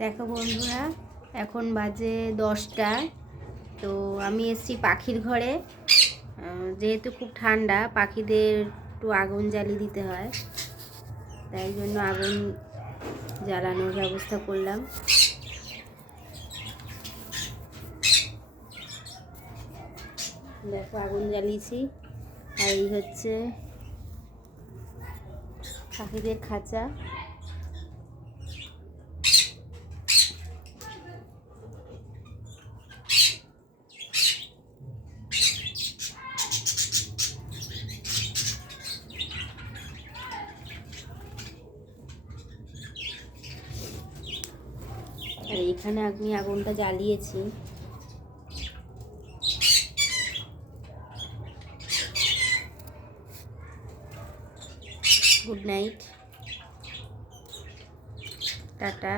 দেখো বন্ধুরা, এখন বাজে 10টা। তো আমি এসেছি পাখির ঘরে। যেহেতু খুব ঠান্ডা, পাখিদের একটু আগুন জ্বালিয়ে দিতে হয়, তাই জন্য আগুন জ্বালানোর ব্যবস্থা করলাম। দেখো আগুন জ্বালিয়েছি। আর এই হচ্ছে পাখিদের খাঁচা। আর এইখানে আমি আগুনটা জ্বালিয়েছি। Good night, tata.